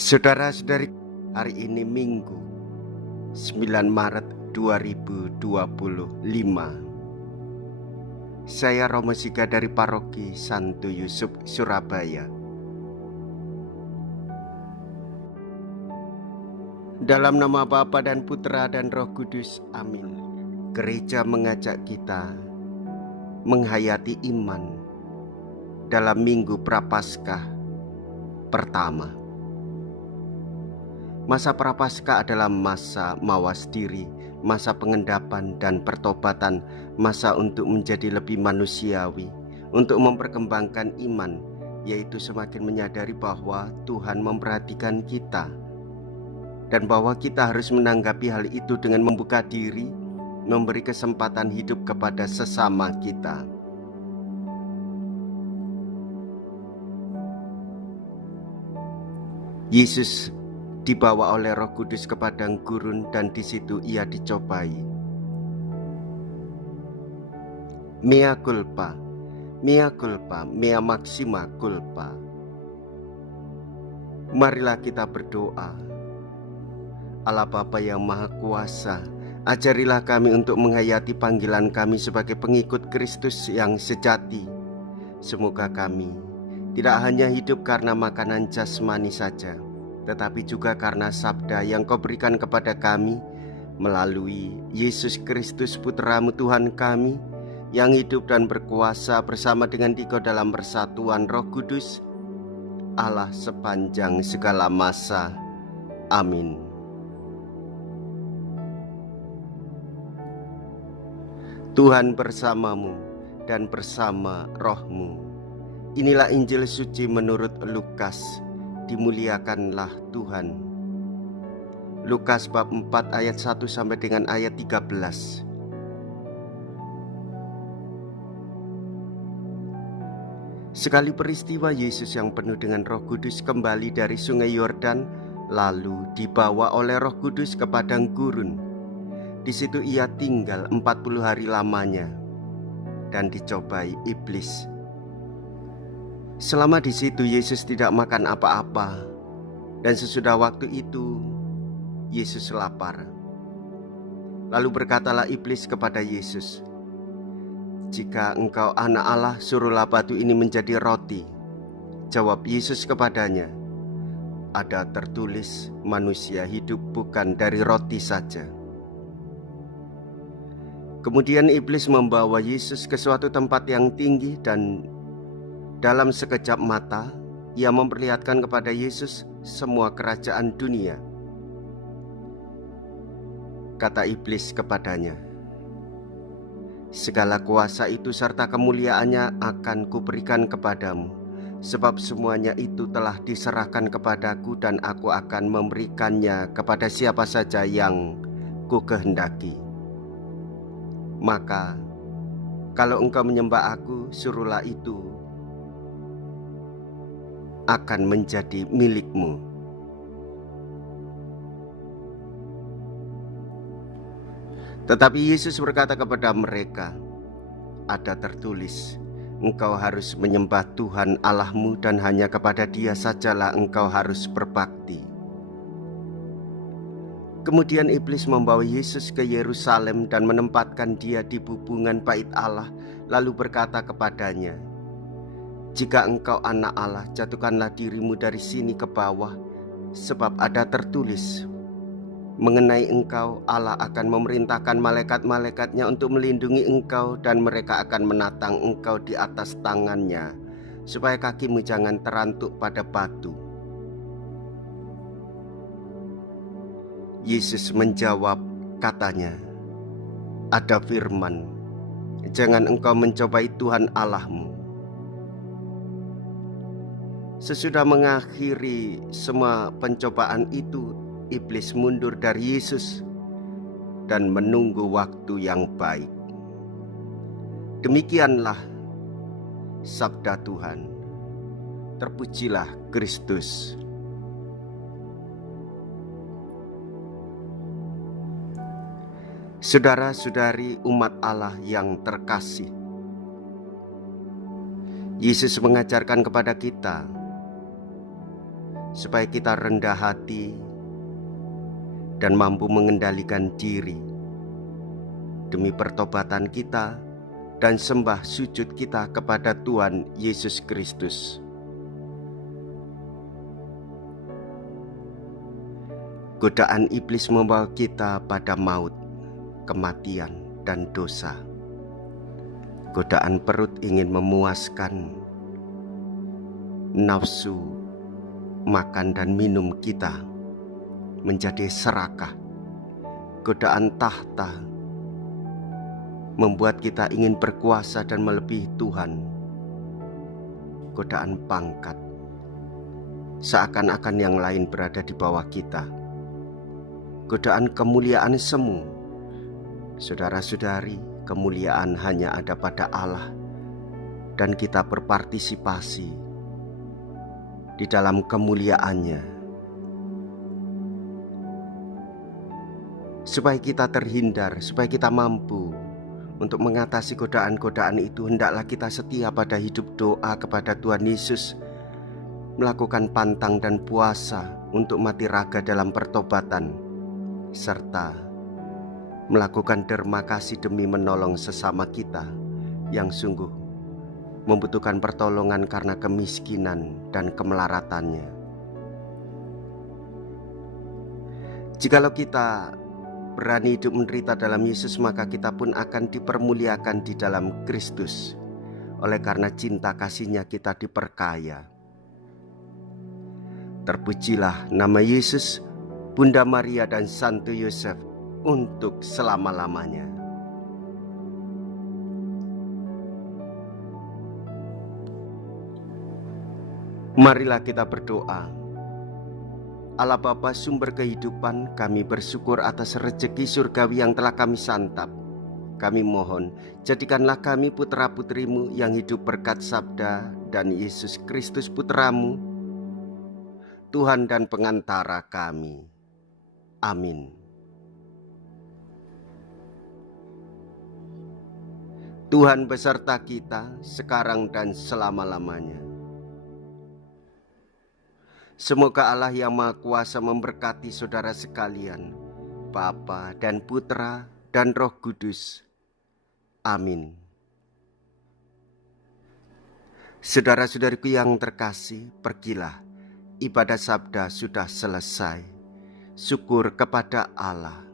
Saudara-saudari, hari ini Minggu 9 Maret 2025. Saya Romo Siga dari Paroki Santo Yusuf, Surabaya. Dalam nama Bapa dan Putra dan Roh Kudus, amin. Gereja mengajak kita menghayati iman dalam Minggu Prapaskah pertama. Masa Prapaskah adalah masa mawas diri, masa pengendapan dan pertobatan, masa untuk menjadi lebih manusiawi, untuk memperkembangkan iman, yaitu semakin menyadari bahwa Tuhan memperhatikan kita dan bahwa kita harus menanggapi hal itu dengan membuka diri, memberi kesempatan hidup kepada sesama kita. Yesus dibawa oleh Roh Kudus ke padang gurun dan di situ ia dicobai. Mea culpa, mea culpa, mea maxima culpa. Marilah kita berdoa. Allah Bapa yang Maha Kuasa, ajarilah kami untuk menghayati panggilan kami sebagai pengikut Kristus yang sejati. Semoga kami tidak hanya hidup karena makanan jasmani saja, tetapi juga karena sabda yang Kau berikan kepada kami melalui Yesus Kristus Putra-Mu Tuhan kami, yang hidup dan berkuasa bersama dengan Dikau dalam persatuan Roh Kudus, Allah sepanjang segala masa. Amin. Tuhan bersamamu dan bersama rohmu. Inilah Injil suci menurut Lukas. Dimuliakanlah Tuhan. Lukas bab 4 ayat 1 sampai dengan ayat 13. Sekali peristiwa Yesus yang penuh dengan Roh Kudus kembali dari sungai Yordan, lalu dibawa oleh Roh Kudus ke padang gurun. Di situ ia tinggal 40 hari lamanya dan dicobai iblis. Selama di situ Yesus tidak makan apa-apa, dan sesudah waktu itu Yesus lapar. Lalu berkatalah iblis kepada Yesus, "Jika engkau anak Allah, suruhlah batu ini menjadi roti." Jawab Yesus kepadanya, "Ada tertulis, manusia hidup bukan dari roti saja." Kemudian iblis membawa Yesus ke suatu tempat yang tinggi dan dalam sekejap mata, ia memperlihatkan kepada Yesus semua kerajaan dunia. Kata iblis kepadanya, "Segala kuasa itu serta kemuliaannya akan kuberikan kepadamu, sebab semuanya itu telah diserahkan kepadaku dan aku akan memberikannya kepada siapa saja yang kukehendaki. Maka, kalau engkau menyembah aku, suruhlah itu akan menjadi milikmu." Tetapi Yesus berkata kepada mereka, "Ada tertulis, engkau harus menyembah Tuhan Allahmu dan hanya kepada Dia sajalah engkau harus berbakti." Kemudian iblis membawa Yesus ke Yerusalem dan menempatkan Dia di bubungan bait Allah, lalu berkata kepadanya, "Jika engkau anak Allah, jatuhkanlah dirimu dari sini ke bawah, sebab ada tertulis, mengenai engkau Allah akan memerintahkan malaikat-malaikatnya untuk melindungi engkau, dan mereka akan menatang engkau di atas tangannya, supaya kakimu jangan terantuk pada batu." Yesus menjawab, katanya, "Ada firman, jangan engkau mencobai Tuhan Allahmu." Sesudah mengakhiri semua pencobaan itu, iblis mundur dari Yesus dan menunggu waktu yang baik. Demikianlah sabda Tuhan. Terpujilah Kristus. Saudara-saudari umat Allah yang terkasih, Yesus mengajarkan kepada kita supaya kita rendah hati dan mampu mengendalikan diri demi pertobatan kita dan sembah sujud kita kepada Tuhan Yesus Kristus. Godaan iblis membawa kita pada maut, kematian, dan dosa. Godaan perut ingin memuaskan nafsu makan dan minum kita menjadi serakah. Godaan tahta membuat kita ingin berkuasa dan melebihi Tuhan. Godaan pangkat, seakan-akan yang lain berada di bawah kita. Godaan kemuliaan semu. Saudara-saudari, kemuliaan hanya ada pada Allah, dan kita berpartisipasi di dalam kemuliaannya. Supaya kita terhindar, supaya kita mampu untuk mengatasi godaan-godaan itu, hendaklah kita setia pada hidup doa kepada Tuhan Yesus, melakukan pantang dan puasa untuk mati raga dalam pertobatan, serta melakukan derma kasih demi menolong sesama kita yang sungguh membutuhkan pertolongan karena kemiskinan dan kemelaratannya. Jikalau kita berani hidup menderita dalam Yesus, maka kita pun akan dipermuliakan di dalam Kristus. Oleh karena cinta kasih-Nya kita diperkaya. Terpujilah nama Yesus, Bunda Maria dan Santo Yosef untuk selama-lamanya. Marilah kita berdoa. Allah Bapa sumber kehidupan, kami bersyukur atas rezeki surgawi yang telah kami santap. Kami mohon, jadikanlah kami putra-putrimu yang hidup berkat sabda dan Yesus Kristus putramu, Tuhan dan pengantara kami. Amin. Tuhan beserta kita sekarang dan selama-lamanya. Semoga Allah yang Maha Kuasa memberkati saudara sekalian, Bapa dan Putra dan Roh Kudus. Amin. Saudara-saudariku yang terkasih, pergilah. Ibadah sabda sudah selesai. Syukur kepada Allah.